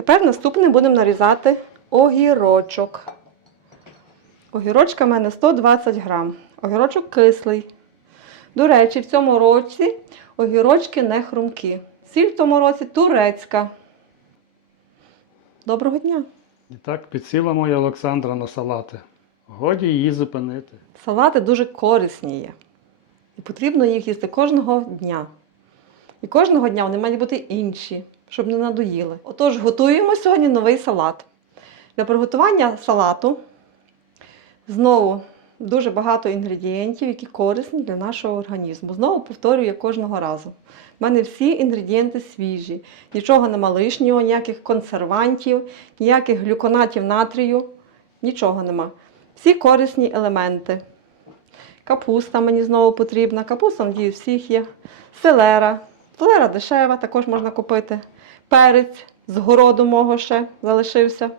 Тепер наступне будемо нарізати огірочок. Огірочка в мене 120 грам. Огірочок кислий. До речі, в цьому році огірочки не хрумкі. Сіль в тому році турецька. Доброго дня! І так підсіла моя Олександра на салати. Годі її зупинити. Салати дуже корисні є. І потрібно їх їсти кожного дня. І кожного дня вони мають бути інші, щоб не надоїли. Отож, готуємо сьогодні новий салат. Для приготування салату знову дуже багато інгредієнтів, які корисні для нашого організму. Знову повторюю я кожного разу. У мене всі інгредієнти свіжі, нічого нема лишнього, ніяких консервантів, ніяких глюконатів натрію, нічого нема. Всі корисні елементи. Капуста мені знову потрібна. Капуста, надію, всіх є. Селера. Селера дешева, також можна купити. Перець з городу мого ще залишився.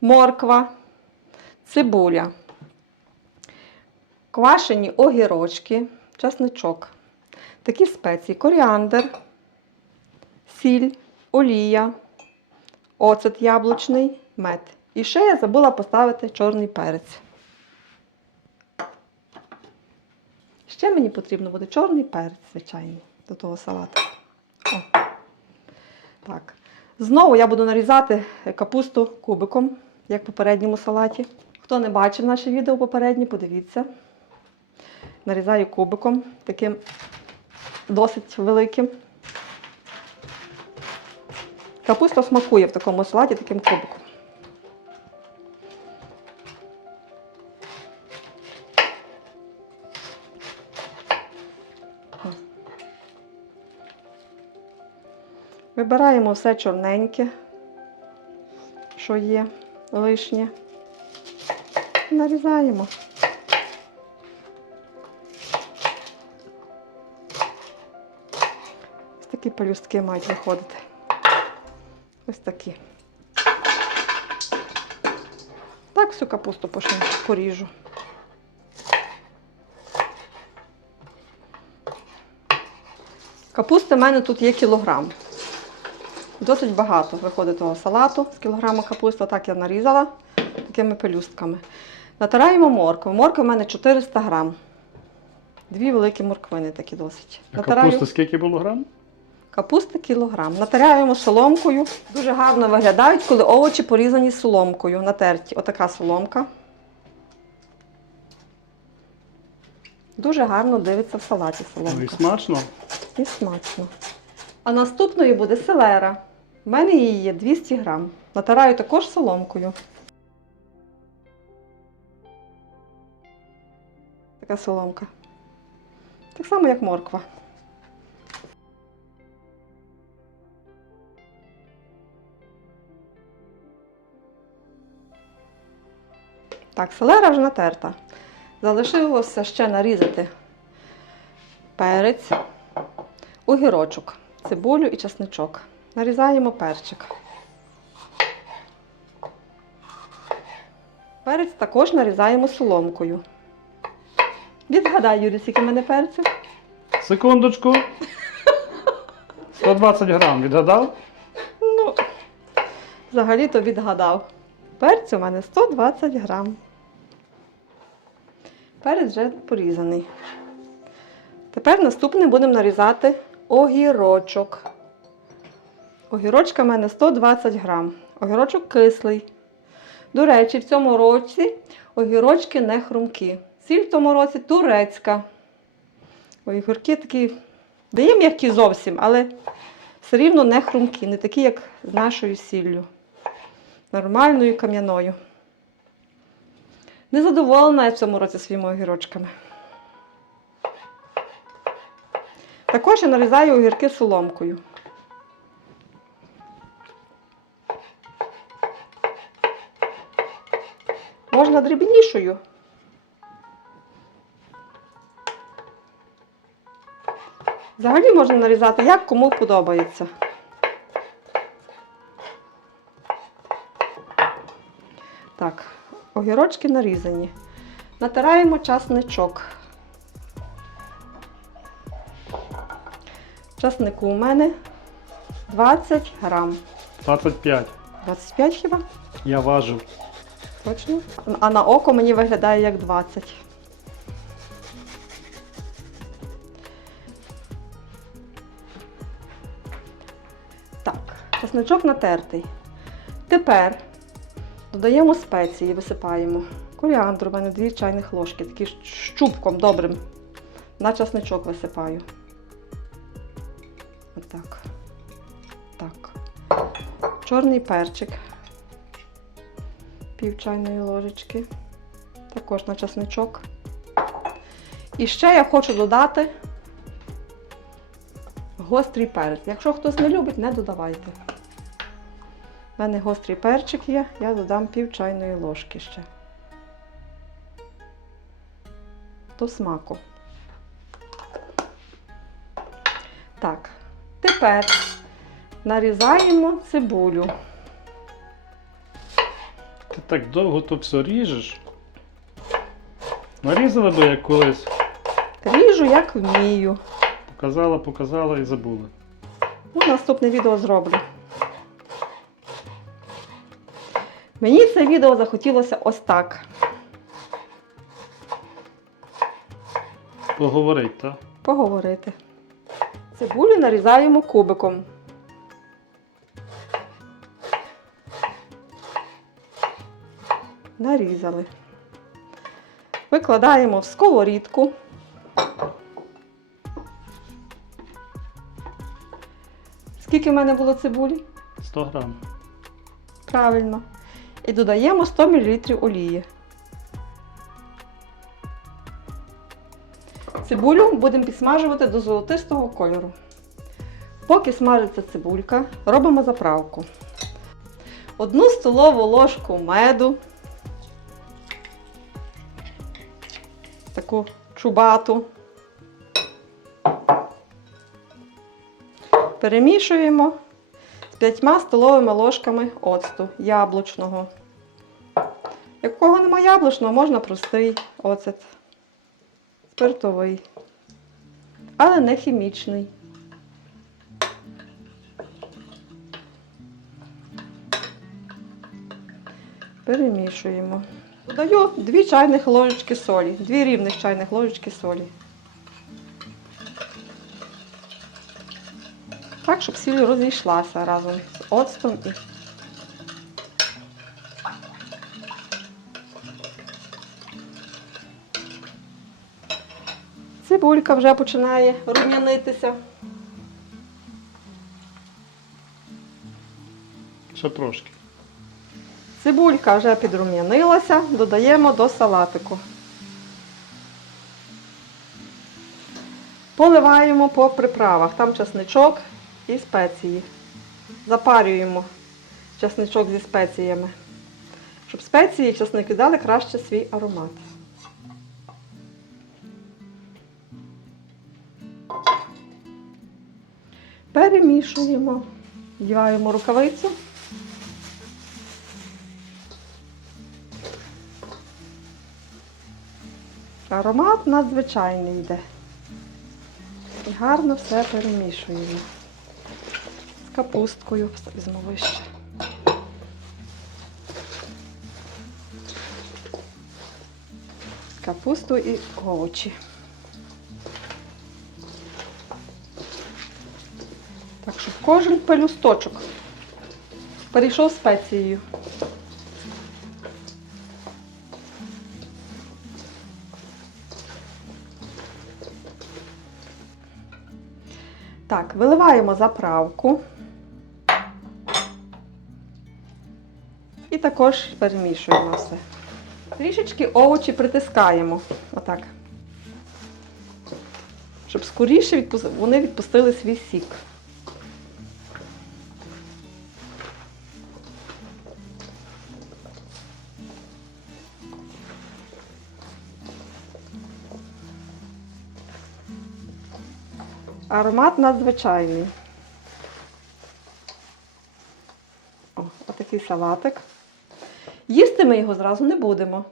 Морква, цибуля. Квашені огірочки, чесничок. Такі спеції: коріандр, сіль, олія, оцет яблучний, мед. І ще я забула поставити чорний перець. Ще мені потрібно буде чорний перець, звичайний, до того салату. О. Так. Знову я буду нарізати капусту кубиком, як в попередньому салаті. Хто не бачив наше відео попереднє, подивіться. Нарізаю кубиком, таким досить великим. Капуста смакує в такому салаті таким кубиком. Вибираємо все чорненьке, що є лишнє. Нарізаємо. Ось такі пелюстки мають виходити. Ось такі. Так всю капусту поріжу. Капусти в мене тут є кілограм. Досить багато виходить того салату з кілограма капусти. Так я нарізала такими пелюстками. Натираємо моркву. Морква в мене 400 грам. Дві великі морквини такі досить. А Натираю капуста скільки було грам? капусти кілограм. Натираємо соломкою. Дуже гарно виглядають, коли овочі порізані соломкою. Натерті. Отака соломка. Дуже гарно дивиться в салаті Ну і соломка. смачно. І смачно. А наступною буде селера. У мене її є 200 грам. Натираю також соломкою. Така соломка. Так само, як морква. Так, селера вже натерта. Залишилося ще нарізати перець, огірочок, цибулю і чесничок. Нарізаємо перчик. Перець також нарізаємо соломкою. Відгадай, Юрій, скільки в мене перцю? Секундочку. 120 грам. Відгадав? Ну, взагалі-то відгадав. Перцю у мене 120 грам. Перець вже порізаний. Тепер наступним будемо нарізати огірочок. Огірочка в мене 120 грам. Огірочок кислий. До речі, в цьому році огірочки не хрумкі. Сіль в тому році турецька. Огірки такі, дає м'які зовсім, але все рівно не хрумкі, не такі, як з нашою сіллю. Нормальною кам'яною. Незадоволена я в цьому році своїми огірочками. Також я нарізаю огірки соломкою. Можна дрібнішою. Взагалі можна нарізати, як кому подобається. Так, огірочки нарізані. Натираємо часничок. Часнику у мене 20 грам. 25. 25 хіба? Я важив. Точно? А на око мені виглядає як 20. Так, чесночок натертий. Тепер додаємо спеції, висипаємо. Коріандр у мене 2 чайних ложки, такі щупком добрим. На чесночок висипаю. Отак. Так. Чорний перчик пів чайної ложечки, також на часничок. І ще я хочу додати гострий перець. Якщо хтось не любить, не додавайте. У мене гострий перчик є, я додам пів чайної ложки ще. До смаку. Так, тепер нарізаємо цибулю. Так довго то все ріжеш. Нарізали би як колись. Ріжу як вмію. Показала, показала і забула. Ну, наступне відео зроблю. Мені це відео захотілося ось так. Поговорить, так? Поговорити. Цибулю нарізаємо кубиком. Нарізали. Викладаємо в сковорідку. Скільки в мене було цибулі? 100 грам. Правильно. І додаємо 100 мл олії. Цибулю будемо підсмажувати до золотистого кольору. Поки смажиться цибулька, робимо заправку. Одну столову ложку меду. Таку чубату. Перемішуємо з 5 столовими ложками оцту яблучного. Як у кого нема яблучного, можна простий оцет. Спиртовий. Але не хімічний. Перемішуємо. Додаю 2 чайних ложечки солі, 2 рівних чайних ложечки солі. Так, щоб сіль розійшлася разом з оцтом і. Цибулька вже починає рум'янитися. Ще трошки. Цибулька вже підрум'янилася, додаємо до салатику. Поливаємо по приправах. Там чесничок і спеції. Запарюємо чесничок зі спеціями, щоб спеції і чесники дали краще свій аромат. Перемішуємо, вдіваємо рукавицю. Аромат надзвичайний йде. І гарно все перемішуємо. З капусткою візьму вище. Капусту і овочі. Так, щоб кожен пелюсточок перейшов спецією. Виливаємо заправку. І також перемішуємо все. Трішечки овочі притискаємо. Отак. Щоб скоріше вони відпустили свій сік. Аромат надзвичайний. О, отакий салатик. Їсти ми його зразу не будемо.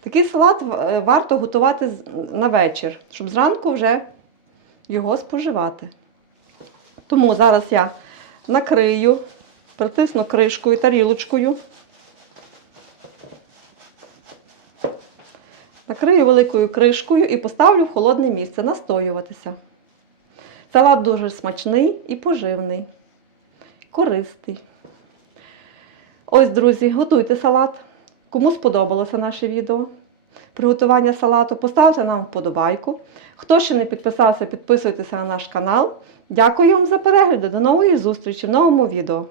Такий салат е, варто готувати на вечір, щоб зранку вже його споживати. Тому зараз я накрию притисну кришкою, тарілочкою. Накрию великою кришкою і поставлю в холодне місце настоюватися. Салат дуже смачний і поживний, користий. Ось, друзі, готуйте салат. Кому сподобалося наше відео, приготування салату, поставте нам вподобайку. Хто ще не підписався, підписуйтеся на наш канал. Дякую вам за перегляд. До нової зустрічі в новому відео.